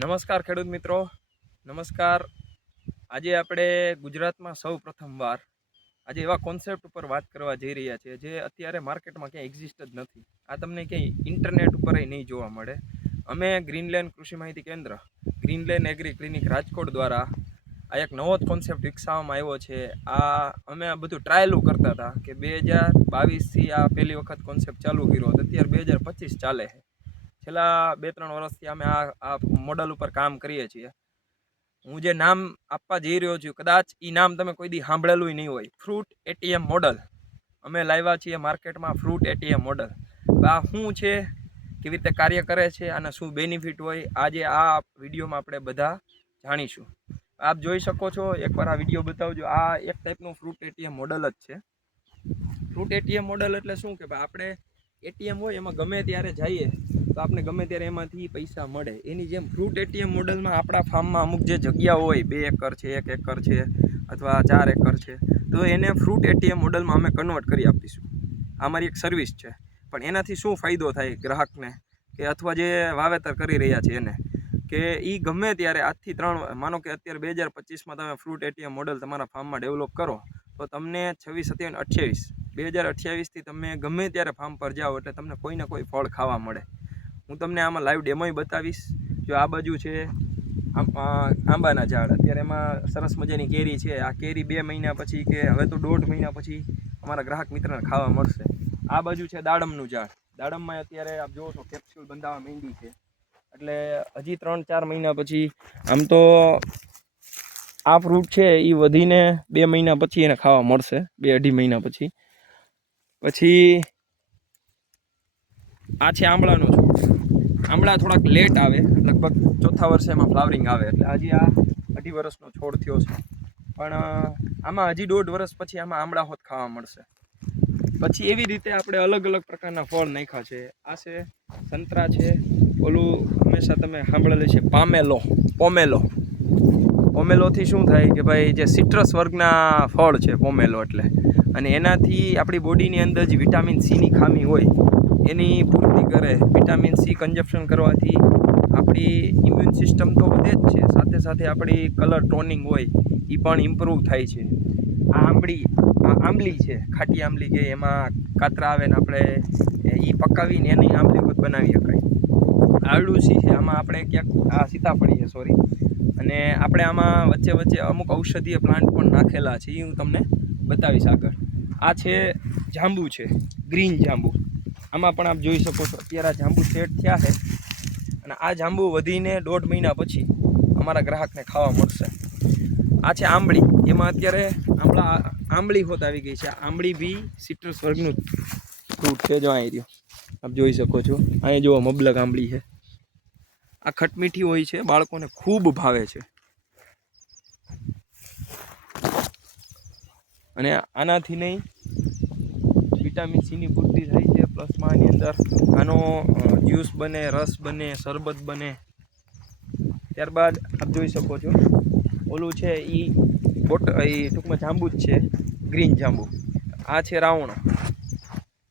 નમસ્કાર ખેડૂત મિત્રો. નમસ્કાર. આજે આપણે ગુજરાતમાં સૌ પ્રથમવાર આજે એવા કોન્સેપ્ટ ઉપર વાત કરવા જઈ રહ્યા છીએ જે અત્યારે માર્કેટમાં ક્યાંય એક્ઝિસ્ટ જ નથી. આ તમને ક્યાંય ઇન્ટરનેટ ઉપર નહીં જોવા મળે. અમે ગ્રીનલેન્ડ કૃષિ માહિતી કેન્દ્ર ગ્રીનલેન્ડ એગ્રી ક્લિનિક રાજકોટ દ્વારા આ એક નવો જ કોન્સેપ્ટ વિકસાવવામાં આવ્યો છે. આ અમે આ બધું ટ્રાયલું કરતા હતા કે બે હજાર બાવીસથી આ પહેલી વખત કોન્સેપ્ટ ચાલુ કર્યો હતો. અત્યારે બે હજાર પચીસ ચાલે છે. છેલ્લા બે ત્રણ વર્ષથી અમે આ આ મોડલ ઉપર કામ કરીએ છીએ. હું જે નામ આપવા જઈ રહ્યો છું, કદાચ એ નામ તમે કોઈ દી સાંભળેલું નહીં હોય. ફ્રૂટ એટીએમ મોડલ અમે લાવ્યા છીએ માર્કેટમાં ફ્રૂટ એટીએમ મોડલ આ શું છે? કેવી રીતે કાર્ય કરે છે અને શું બેનિફિટ હોય? આજે આ વિડીયોમાં આપણે બધા જાણીશું. આપ જોઈ શકો છો, એકવાર આ વીડિયો બતાવજો. આ એક ટાઈપનું ફ્રૂટ એટીએમ મોડલ જ છે. ફ્રૂટ એટીએમ મોડલ એટલે શું? કે ભાઈ આપણે એટીએમ હોય એમાં ગમે ત્યારે જઈએ, તો આપણે ગમે ત્યારે એમાંથી પૈસા મળે. એની જેમ ફ્રૂટ એટીએમ મોડલમાં આપણા ફાર્મમાં અમુક જે જગ્યાઓ હોય, બે એકર છે, એક એકર છે, અથવા ચાર એકર છે, તો એને ફ્રૂટ એટીએમ મોડલમાં અમે કન્વર્ટ કરી આપીશું. આ મારી એક સર્વિસ છે. પણ એનાથી શું ફાયદો થાય ગ્રાહકને? કે અથવા જે વાવેતર કરી રહ્યા છે એને. કે એ ગમે ત્યારે આજથી ત્રણ માનો કે અત્યારે બે હજાર પચીસમાં તમે ફ્રૂટ એટીએમ મોડલ તમારા ફાર્મમાં ડેવલપ કરો, તો તમને છવ્વીસ, સત્યાવીસ, અઠ્યાવીસ બે હજાર અઠ્યાવીસથી તમે ગમે ત્યારે ફાર્મ પર જાઓ એટલે તમને કોઈ ને કોઈ ફળ ખાવા મળે. હું તમને આમાં લાઈવ ડેમોય બતાવીશ. જો આ બાજુ છે આંબાના ઝાડ. અત્યારે એમાં સરસ મજાની કેરી છે. આ કેરી બે મહિના પછી કે હવે તો દોઢ મહિના પછી અમારા ગ્રાહક મિત્રને ખાવા મળશે. આ બાજુ છે દાડમનું ઝાડ. દાડમમાં અત્યારે આપ જોવો છો કેપ્સ્યુલ બંધાવા માંડી છે. એટલે હજી ત્રણ ચાર મહિના પછી આમ તો આ ફ્રૂટ છે એ વધીને બે મહિના પછી એને ખાવા મળશે. બે અઢી મહિના પછી. પછી આ છે આંબળાનો છોડ. આંબળા થોડાક લેટ આવે, લગભગ ચોથા વર્ષે એમાં ફ્લાવરિંગ આવે એટલે હજી આ અઢી વર્ષનો છોડ થયો છે. પણ આમાં હજી દોઢ વર્ષ પછી આમાં આંબળા હોત ખાવા મળશે. પછી એવી રીતે આપણે અલગ અલગ પ્રકારના ફળ નાખ્યા છે. આ છે સંતરા છે, ઓલું હંમેશા તમે સાંભળેલું છે, પામેલો, પોમેલો. પોમેલોથી શું થાય કે ભાઈ, જે સિટ્રસ વર્ગના ફળ છે, પોમેલો એટલે. અને એનાથી આપણી બોડીની અંદર જે વિટામિન સીની ખામી હોય, એની પૂર્તિ કરે. વિટામિન સી કન્ઝપ્શન કરવાથી આપણી ઇમ્યુન સિસ્ટમ તો વધે જ છે. સાથે સાથે આપણી કલર ટોનિંગ હોય એ પણ ઇમ્પ્રૂવ થાય છે. આ આંબળી, આ આંબલી છે, ખાટી આંબલી કે એમાં કાતરા આવે ને આપણે, એ પકાવીને એની આંબલી બનાવી શકાય. આળુસી છે, આમાં આપણે ક્યાંક, આ સીતાફળી છે સોરી અને આપણે આમાં વચ્ચે વચ્ચે અમુક ઔષધીય પ્લાન્ટ પણ નાખેલા છે એ હું તમને બતાવીશ આગળ. આ છે જાંબુ છે, ગ્રીન જાંબુ. આમાં પણ આપ જોઈ શકો છો, અત્યારે આ જાંબુ સેટ થયા છે. અને આ જાંબુ વધીને દોઢ મહિના પછી અમારા ગ્રાહકને ખાવા મળશે. આ છે આંબળી. એમાં અત્યારે આંબળા આંબળી હોત આવી ગઈ છે. આંબળી બી સિટ્રસ વર્ગનું ફ્રૂટ છે જો અહીં રહ્યો. આપ જોઈ શકો છો. અહીં જુઓ, મબલક આંબળી છે. આ ખટમીઠી હોય છે, બાળકોને ખૂબ ભાવે છે. અને આનાથી નહીં, વિટામિન સીની પૂર્તિ થાય છે પ્લસમાં આની અંદર આનો જ્યુસ બને, રસ બને, શરબત બને. ત્યારબાદ આપ જોઈ શકો છો, ઓલું છે એ બોટ એ ટૂંકમાં જાંબુ જ છે, ગ્રીન જાંબુ. આ છે રાવણો.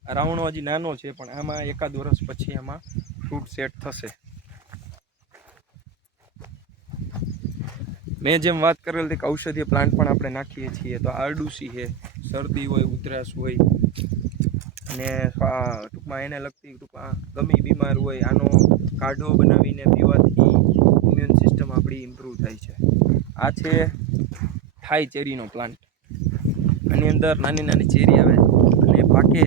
રાવણો હજી નાનો છે, પણ આમાં એકાદ વર્ષ પછી આમાં ફ્રૂટ સેટ થશે. મેં જેમ વાત કરેલ કે ઔષધીય પ્લાન્ટ પણ આપણે નાખીએ છીએ. તો આરડુસી છે, શરદી હોય, ઉધરાસ હોય, અને ટૂંકમાં એને લગતી ટૂંકમાં ગમે બીમાર હોય, આનો કાઢો બનાવીને પીવાથી ઇમ્યુન સિસ્ટમ આપણી ઇમ્પ્રૂવ થાય છે. આ છે થાઈ ચેરીનો પ્લાન્ટ આની અંદર નાની નાની ચેરી આવે અને પાકે,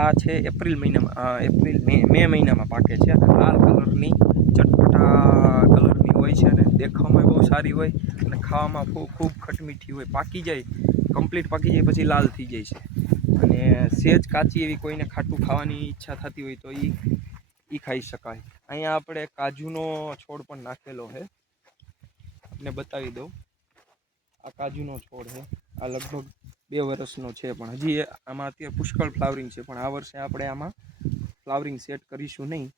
આ છે એપ્રિલ મહિનામાં એપ્રિલ, મે મે મહિનામાં પાકે છે. લાલ કલરની ચટપટા કલરની હોય છે અને દેખાવામાં બહુ સારી હોય અને ખાવામાં ખૂબ ખૂબ ખટમીઠી હોય. પાકી જાય કમ્પ્લીટ પાકી જાય, પછી લાલ થઈ જાય છે. અને સેજ કાચી એવી કોઈને ખાટું ખાવાની ઈચ્છા થતી હોય તો એ એ ખાઈ શકાય. અહીંયા આપણે કાજુનો છોડ પણ નાખેલો છે આપને બતાવી દઉં. આ કાજુનો છોડ છે આ લગભગ બે વર્ષનો છે પણ હજી આમાં અત્યારે પુષ્કળ ફ્લાવરિંગ છે, પણ આ વર્ષે આપણે આમાં ફ્લાવરિંગ સેટ કરીશું નહીં.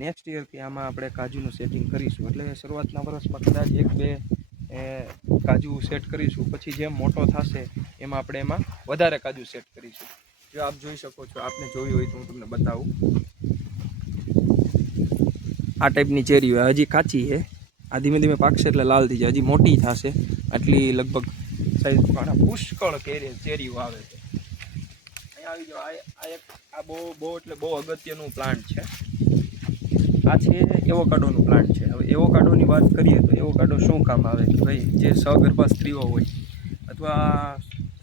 નેક્સ્ટ યરથી આમાં આપણે કાજુનું સેટિંગ કરીશું. એટલે શરૂઆતના વર્ષમાં કદાચ એક, બે કાજુ સેટ કરીશું. પછી જેમ મોટો થશે, એમાં આપણે એમાં વધારે કાજુ સેટ કરીશું. જો આપ જોઈ શકો છો, આપને જોયું હોય તો હું તમને બતાવું. આ ટાઈપની ચેરી હોય હજી કાચી છે. આ ધીમે ધીમે પાકશે એટલે લાલ થઈ જાય. હજી મોટી થશે. આટલી લગભગ સાઈઝ ઘણા પુષ્કળ કેરી, ચેરીઓ આવે છે. આવી જાઓ. આ એક આ બહુ બહુ એટલે બહુ અગત્યનું પ્લાન્ટ છે. આ છે એવોકાડોનું પ્લાન્ટ છે. હવે એવોકાડોની વાત કરીએ તો એવોકાડો શું કામ આવે? કે ભાઈ, જે સગર્ભા સ્ત્રીઓ હોય, અથવા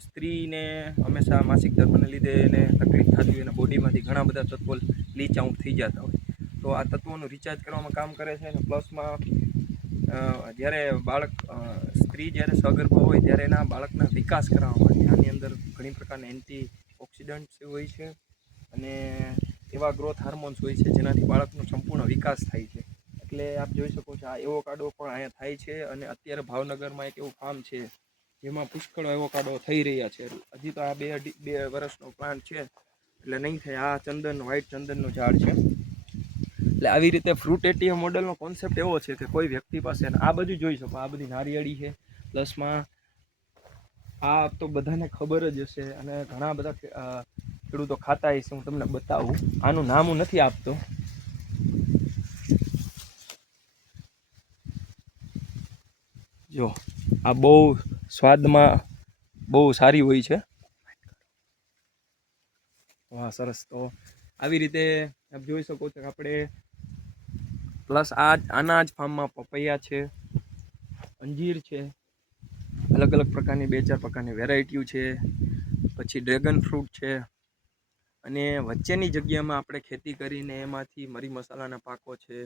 સ્ત્રીને હંમેશા માસિક ધર્મને લીધે એને તકલીફ થતી હોય એના બોડીમાંથી ઘણા બધા તત્વો લીચ આઉટ થઈ જતા હોય. તો આ તત્વોનું રિચાર્જ કરવામાં કામ કરે છે અને પ્લસમાં જ્યારે બાળક સ્ત્રી જ્યારે સગર્ભા હોય ત્યારે એના બાળકના વિકાસ કરાવવા માટે આની અંદર ઘણી પ્રકારના એન્ટી ઓક્સિડન્ટ્સ હોય છે અને એવા ગ્રોથ હાર્મોન્સ હોય છે જેનાથી બાળકનો સંપૂર્ણ વિકાસ થાય છે. એટલે આપ જોઈ શકો છો આ એવોકાડો પણ અહીંયા થાય છે અને અત્યારે ભાવનગરમાં એક એવું ફાર્મ છે જેમાં પુષ્કળ એવોકાડો થઈ રહ્યા છે. હજી તો આ બે અઢી, બે વર્ષનો પ્લાન્ટ છે એટલે નહીં થાય. આ ચંદન વ્હાઇટ ચંદનનું ઝાડ છે. એટલે આવી રીતે ફ્રૂટ એટીએમ મોડલનો કોન્સેપ્ટ એવો છે કે કોઈ વ્યક્તિ પાસે આ બધું જોઈ શકો. આ બધી નારિયેળી છે, પ્લસમાં આ તો બધાને ખબર જ હશે અને ઘણા બધા ખેડૂતો ખાતા હશે હું તમને બતાવું. આનું નામ હું નથી આપતો. જો, આ બહુ સ્વાદમાં બહુ સારી હોય છે. વાહ, સરસ. તો આવી રીતે આપ જોઈ શકો છો કે આપણે પ્લસ આ આના જ ફાર્મમાં પપૈયા છે, અંજીર છે અલગ અલગ પ્રકારની બે ચાર પ્રકારની વેરાયટીઓ છે, પછી ડ્રેગન ફ્રૂટ છે અને વચ્ચેની જગ્યામાં આપણે ખેતી કરીને એમાંથી મરી મસાલાના પાકો છે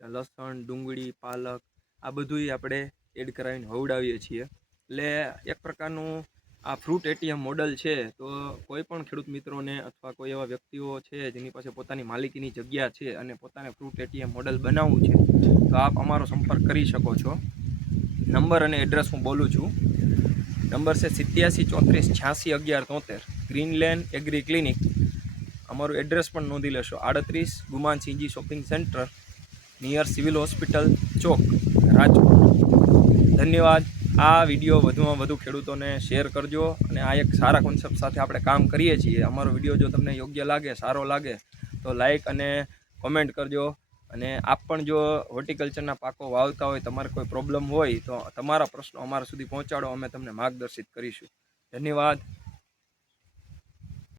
લસણ, ડુંગળી, પાલક, આ બધુંય આપણે એડ કરાવીને હવડાવીએ છીએ. એટલે એક પ્રકારનું આ ફ્રૂટ એટીએમ મોડલ છે, તો કોઈ પણ ખેડૂત મિત્રોને અથવા કોઈ એવા વ્યક્તિઓ છે, જેની પાસે પોતાની માલિકીની જગ્યા છે અને પોતાને ફ્રૂટ એટીએમ મોડલ બનાવવું છે, તો આપ અમારો સંપર્ક કરી શકો છો. નંબર અને એડ્રેસ હું બોલું છું. નંબર છે સિત્યાસી, ચોત્રીસ, છ્યાસી, અગિયાર, તોતેર. Green lane agri clinic. અમારું એડ્રેસ પણ નોંધી લેશો. આડત્રીસ Guman Sinhji shopping centre, near civil hospital, ચોક, રાજકોટ. ધન્યવાદ. આ વીડિયો વધુમાં વધુ ખેડૂતોને શેર કરજો અને આ એક સારા કોન્સેપ્ટ સાથે આપણે કામ કરીએ છીએ. અમારો વીડિયો જો તમને યોગ્ય લાગે, સારો લાગે, તો લાઈક અને કોમેન્ટ કરજો. અને આપ પણ જો હોર્ટિકલ્ચરના પાકો વાવતા હોય, તમારે કોઈ પ્રોબ્લેમ હોય, તો તમારા પ્રશ્નો અમારા સુધી પહોંચાડો, અમે તમને માર્ગદર્શિત કરીશું. ધન્યવાદ.